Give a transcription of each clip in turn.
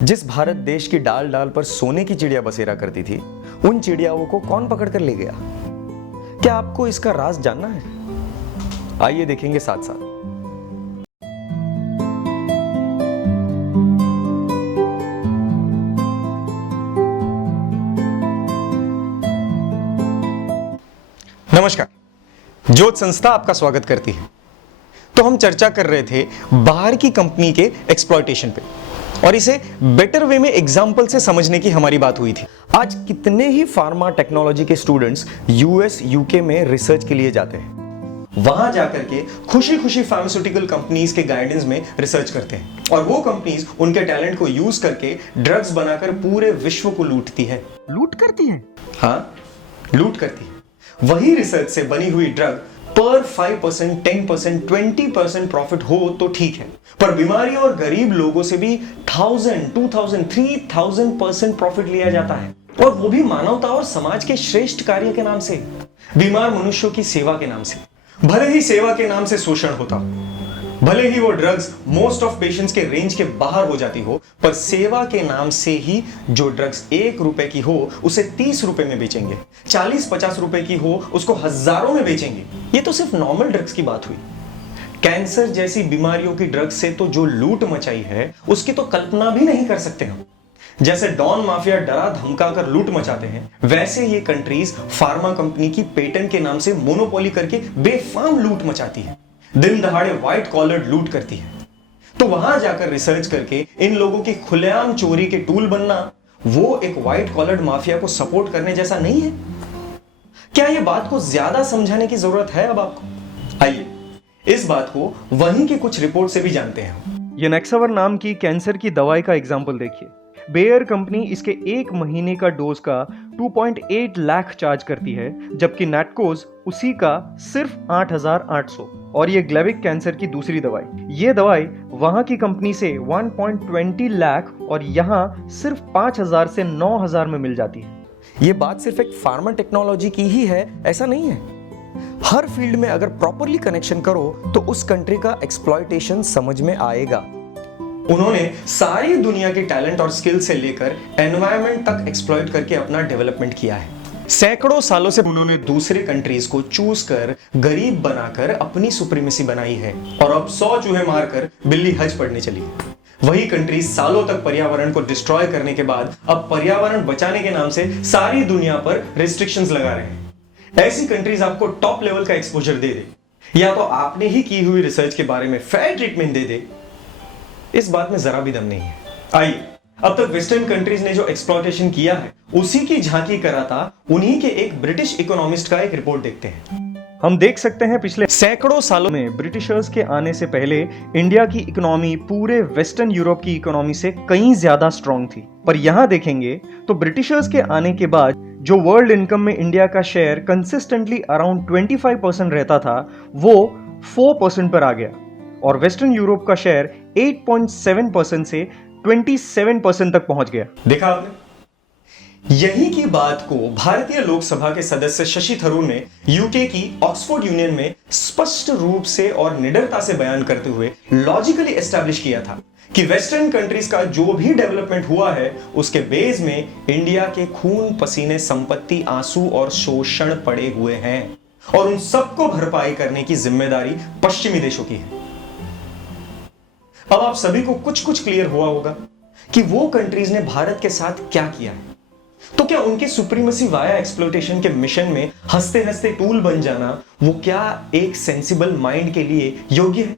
जिस भारत देश की डाल डाल पर सोने की चिड़िया बसेरा करती थी, उन चिड़ियाओं को कौन पकड़ कर ले गया? क्या आपको इसका राज जानना है? आइए देखेंगे साथ साथ। नमस्कार, ज्योत संस्था आपका स्वागत करती है। तो हम चर्चा कर रहे थे बाहर की कंपनी के एक्सप्लॉयटेशन पे और इसे बेटर वे में एग्जाम्पल से समझने की हमारी बात हुई थी। आज कितने ही फार्मा टेक्नोलॉजी के स्टूडेंट्स यूएस यूके में रिसर्च के लिए जाते हैं, वहां जाकर के खुशी खुशी फार्मास्यूटिकल कंपनीज के गाइडेंस में रिसर्च करते हैं और वो कंपनीज उनके टैलेंट को यूज करके ड्रग्स बनाकर पूरे विश्व को लूटती है। लूट करती है? हाँ, लूट करती है। वही रिसर्च से बनी हुई ड्रग पर 5%, 10%, 20% प्रॉफिट हो तो ठीक है, पर बीमारी और गरीब लोगों से भी 1000, 2000, 3000% प्रॉफिट लिया जाता है, और वो भी मानवता और समाज के श्रेष्ठ कार्य के नाम से, बीमार मनुष्यों की सेवा के नाम से। भले ही सेवा के नाम से शोषण होता, भले ही वो ड्रग्स मोस्ट ऑफ पेशेंट्स के रेंज के बाहर हो जाती हो, पर सेवा के नाम से ही जो ड्रग्स 1 रुपए की हो उसे 30 रुपए में बेचेंगे, 40-50 रुपए की हो उसको हजारों में बेचेंगे। ये तो सिर्फ नॉर्मल ड्रग्स की बात हुई। कैंसर जैसी बीमारियों की ड्रग्स से तो जो लूट मचाई है उसकी तो कल्पना भी नहीं कर सकते हम। जैसे डॉन माफिया डरा धमका कर लूट मचाते हैं, वैसे ये कंट्रीज फार्मा कंपनी की पेटेंट के नाम से मोनोपोली करके बेफाम लूट मचाती है, दिन दहाड़े व्हाइट कॉलर लूट करती है। तो वहां जाकर रिसर्च करके इन लोगों की खुलेआम चोरी के टूल बनना, वो एक व्हाइट कॉलर माफिया को सपोर्ट करने जैसा नहीं है? क्या यह बात को ज्यादा समझाने की जरूरत है अब आपको? आइए इस बात को वहीं की कुछ रिपोर्ट से भी जानते हैं। ये नेक्सावर नाम की कैंसर की दवाई का एग्जाम्पल देखिए। बेयर कंपनी इसके 1 महीने का डोज का 2.8 लाख चार्ज करती है, जबकि नेटकोज उसी का सिर्फ 8,800। और ये ग्लेविक कैंसर की दूसरी दवाई, ये दवाई वहां की कंपनी से 1.20 लाख और यहां सिर्फ 5,000 से 9,000 में मिल जाती है। ये बात सिर्फ एक फार्मा टेक्नोलॉजी की ही है ऐसा नहीं है। हर फील्ड में अगर प्रॉपरली कनेक्शन करो तो उस कंट्री का एक्सप्लॉयटेशन समझ में आएगा। उन्होंने सारी दुनिया के टैलेंट और स्किल से लेकर एनवायरनमेंट तक एक्सप्लॉइट करके अपना डेवलपमेंट किया है। सैकड़ों सालों से उन्होंने दूसरे कंट्रीज को चूज कर गरीब बनाकर अपनी सुप्रीमेसी बनाई है, और अब 100 चूहे मारकर बिल्ली हज पढ़ने चली है। वही कंट्रीज सालों तक पर्यावरण को डिस्ट्रॉय करने के बाद अब पर्यावरण बचाने के नाम से सारी दुनिया पर रिस्ट्रिक्शंस लगा रहे हैं। ऐसी कंट्रीज आपको टॉप लेवल का एक्सपोजर दे दे, या तो आपने ही की हुई रिसर्च के बारे में फेयर ट्रीटमेंट दे दे, इस बात में जरा भी दम नहीं है। आइए अब तक वेस्टर्न कंट्रीज ने जो एक्सप्लॉयटेशन किया है उसी की झांकी कराता उन्हीं के एक ब्रिटिश इकोनॉमिस्ट का एक रिपोर्ट देखते हैं। हम देख सकते हैं पिछले सैकड़ों सालों में ब्रिटिशर्स के आने से पहले इंडिया की इकोनॉमी पूरे वेस्टर्न यूरोप की इकोनॉमी से कहीं ज्यादा स्ट्रॉन्ग थी, पर यहां देखेंगे तो ब्रिटिशर्स के आने के बाद जो वर्ल्ड इनकम में इंडिया का शेयर कंसिस्टेंटली अराउंड 25% रहता था, वो 4% पर आ गया, और वेस्टर्न यूरोप का शेयर 8.7% से 27% तक पहुंच गया। देखा आपने? यही की बात को भारतीय लोकसभा के सदस्य शशि थरूर ने यूके की ऑक्सफोर्ड यूनियन में स्पष्ट रूप से और निडरता से बयान करते हुए लॉजिकली एस्टैब्लिश किया था कि वेस्टर्न कंट्रीज का जो भी डेवलपमेंट हुआ है उसके बेस में इंडिया के खून पसीने संपत्ति आंसू और शोषण पड़े हुए हैं, और उन सबको भरपाई करने की जिम्मेदारी पश्चिमी देशों की है। अब आप सभी को कुछ कुछ क्लियर हुआ होगा कि वो कंट्रीज ने भारत के साथ क्या किया है। तो क्या उनके सुप्रीमेसी वाया एक्सप्लॉयटेशन के मिशन में हंसते हंसते टूल बन जाना, वो क्या एक सेंसिबल माइंड के लिए योग्य है?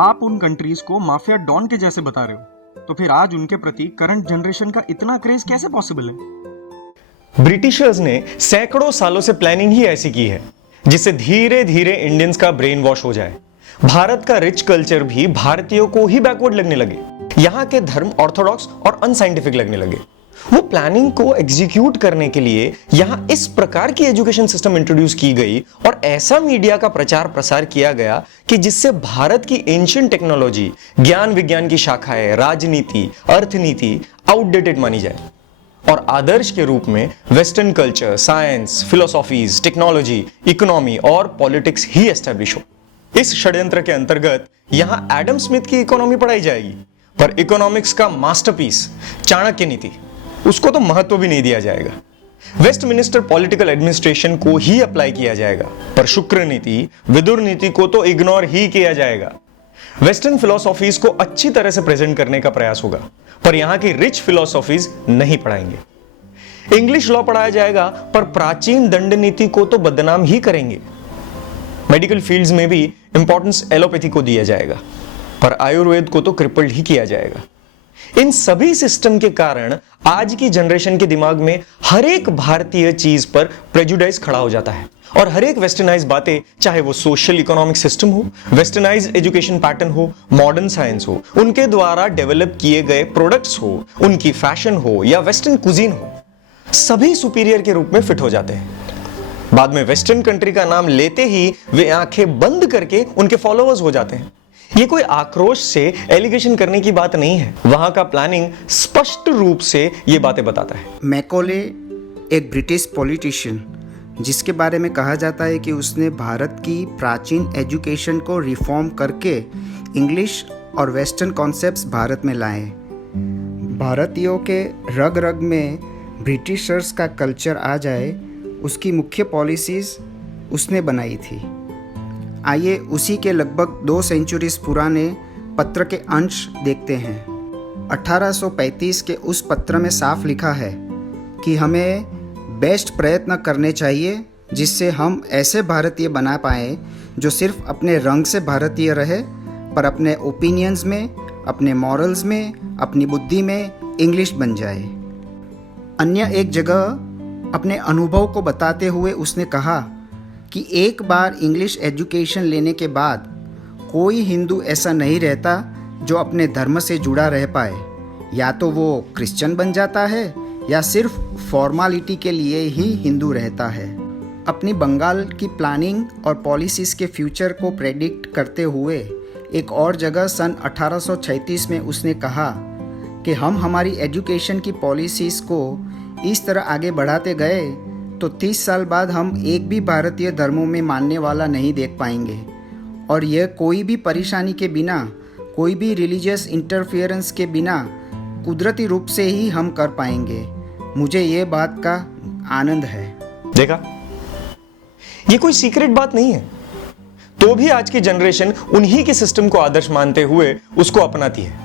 आप उन कंट्रीज को माफिया डॉन के जैसे बता रहे हो, तो फिर आज उनके प्रति करंट जनरेशन का इतना क्रेज कैसे पॉसिबल है? ब्रिटिशर्स ने सैकड़ों सालों से प्लानिंग ही ऐसी की है जिससे धीरे धीरे इंडियंस का ब्रेन वॉश हो जाए। भारत का रिच कल्चर भी भारतीयों को ही बैकवर्ड लगने लगे, यहां के धर्म ऑर्थोडॉक्स और अनसाइंटिफिक लगने लगे। वो प्लानिंग को एग्जीक्यूट करने के लिए यहां इस प्रकार की एजुकेशन सिस्टम इंट्रोड्यूस की गई और ऐसा मीडिया का प्रचार प्रसार किया गया कि जिससे भारत की एंशिएंट टेक्नोलॉजी, ज्ञान विज्ञान की शाखाएं, राजनीति, अर्थनीति आउटडेटेड मानी जाए, और आदर्श के रूप में western culture, science, philosophies, technology, economy और पॉलिटिक्स ही एस्टैब्लिश हो। इस षड्यंत्र के अंतर्गत यहां एडम स्मिथ की इकोनॉमी पढ़ाई जाएगी, पर इकोनॉमिक्स का मास्टरपीस चाणक्य नीति, उसको तो महत्व भी नहीं दिया जाएगा। वेस्टमिनिस्टर पॉलिटिकल एडमिनिस्ट्रेशन को ही अप्लाई किया जाएगा, पर शुक्र नीति, विदुर नीति को तो इग्नोर ही किया जाएगा। वेस्टर्न फिलॉसॉफीज को अच्छी तरह से प्रेजेंट करने का प्रयास होगा, पर यहां की रिच फिलॉसॉफीज नहीं पढ़ाएंगे। इंग्लिश लॉ पढ़ाया जाएगा, पर प्राचीन दंड नीति को तो बदनाम ही करेंगे। मेडिकल फील्ड्स में भी इंपॉर्टेंस एलोपैथी को दिया जाएगा, पर आयुर्वेद को तो क्रिपल्ड ही किया जाएगा। इन सभी सिस्टम के कारण आज की जनरेशन के दिमाग में हर एक भारतीय चीज पर प्रेजुडाइज खड़ा हो जाता है, और हर एक वेस्टर्नाइज बातें, चाहे वो सोशल इकोनॉमिक सिस्टम हो, वेस्टर्नाइज एजुकेशन पैटर्न हो, मॉडर्न साइंस हो, उनके द्वारा डेवलप किए गए प्रोडक्ट्स हो, उनकी फैशन हो या वेस्टर्न कुजीन हो, सभी सुपीरियर के रूप में फिट हो जाते हैं। बाद में वेस्टर्न कंट्री का नाम लेते ही वे आंखें बंद करके उनके फॉलोअर्स हो जाते हैं। ये कोई आक्रोश से एलिगेशन करने की बात नहीं है, वहां का प्लानिंग स्पष्ट रूप से ये बातें बताता है। मैकॉले एक ब्रिटिश पॉलिटिशियन, जिसके बारे में कहा जाता है कि उसने भारत की प्राचीन एजुकेशन को रिफॉर्म करके इंग्लिश और वेस्टर्न कॉन्सेप्ट्स भारत में लाए। भारतीयों के रग रग में ब्रिटिशर्स का कल्चर आ जाए, उसकी मुख्य पॉलिसीज़ उसने बनाई थी। आइए उसी के लगभग 2 सेंचुरीज पुराने पत्र के अंश देखते हैं। 1835 के उस पत्र में साफ लिखा है कि हमें बेस्ट प्रयत्न करने चाहिए जिससे हम ऐसे भारतीय बना पाएँ जो सिर्फ अपने रंग से भारतीय रहे, पर अपने ओपिनियंस में, अपने मॉरल्स में, अपनी बुद्धि में इंग्लिश बन जाए। अन्य एक जगह अपने अनुभव को बताते हुए उसने कहा कि एक बार इंग्लिश एजुकेशन लेने के बाद कोई हिंदू ऐसा नहीं रहता जो अपने धर्म से जुड़ा रह पाए। या तो वो क्रिश्चियन बन जाता है या सिर्फ फॉर्मालिटी के लिए ही हिंदू रहता है। अपनी बंगाल की प्लानिंग और पॉलिसीज़ के फ्यूचर को प्रेडिक्ट करते हुए एक और जगह सन 1836 में उसने कहा कि हम हमारी एजुकेशन की पॉलिसीज़ को इस तरह आगे बढ़ाते गए तो 30 साल बाद हम एक भी भारतीय धर्मों में मानने वाला नहीं देख पाएंगे, और यह कोई भी परेशानी के बिना, कोई भी रिलीजियस इंटरफियरेंस के बिना कुदरती रूप से ही हम कर पाएंगे। मुझे ये बात का आनंद है। देखा, ये कोई सीक्रेट बात नहीं है, तो भी आज की जनरेशन उन्हीं के सिस्टम को आदर्श मानते हुए उसको अपनाती है।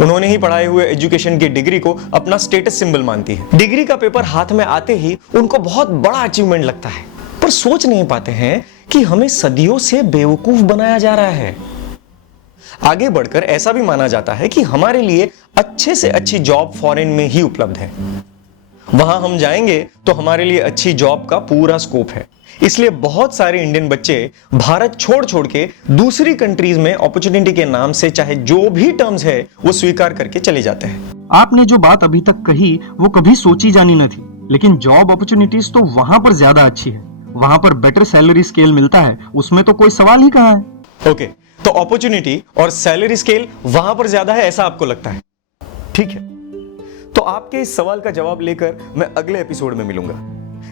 उन्होंने ही पढ़ाए हुए एजुकेशन की डिग्री को अपना स्टेटस सिंबल मानती है। डिग्री का पेपर हाथ में आते ही उनको बहुत बड़ा अचीवमेंट लगता है, पर सोच नहीं पाते हैं कि हमें सदियों से बेवकूफ बनाया जा रहा है। आगे बढ़कर ऐसा भी माना जाता है कि हमारे लिए अच्छे से अच्छी जॉब फॉरेन में ही उपलब्ध है। वहां हम जाएंगे तो हमारे लिए अच्छी जॉब का पूरा स्कोप है। इसलिए बहुत सारे इंडियन बच्चे भारत छोड़ छोड़ के दूसरी कंट्रीज में अपॉर्चुनिटी के नाम से चाहे जो भी टर्म्स है वो स्वीकार करके चले जाते हैं। आपने जो बात अभी तक कही वो कभी सोची जानी न थी, लेकिन जॉब अपॉर्चुनिटीज तो वहां पर ज्यादा अच्छी है, वहां पर बेटर सैलरी स्केल मिलता है, उसमें तो कोई सवाल ही कहां है। ओके, तो अपॉर्चुनिटी और सैलरी स्केल वहां पर ज्यादा है ऐसा आपको लगता है? ठीक है, तो आपके इस सवाल का जवाब लेकर मैं अगले एपिसोड में मिलूंगा,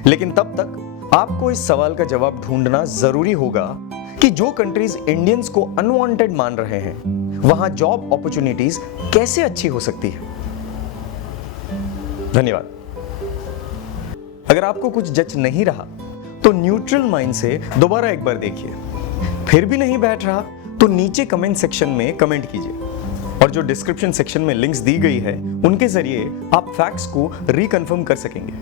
लेकिन तब तक आपको इस सवाल का जवाब ढूंढना जरूरी होगा कि जो कंट्रीज इंडियंस को अनवांटेड मान रहे हैं वहां जॉब अपॉर्चुनिटीज कैसे अच्छी हो सकती है। धन्यवाद। अगर आपको कुछ जच नहीं रहा तो न्यूट्रल माइंड से दोबारा एक बार देखिए, फिर भी नहीं बैठ रहा तो नीचे कमेंट सेक्शन में कमेंट कीजिए, और जो डिस्क्रिप्शन सेक्शन में लिंक्स दी गई है उनके जरिए आप फैक्ट्स को रिकन्फर्म कर सकेंगे।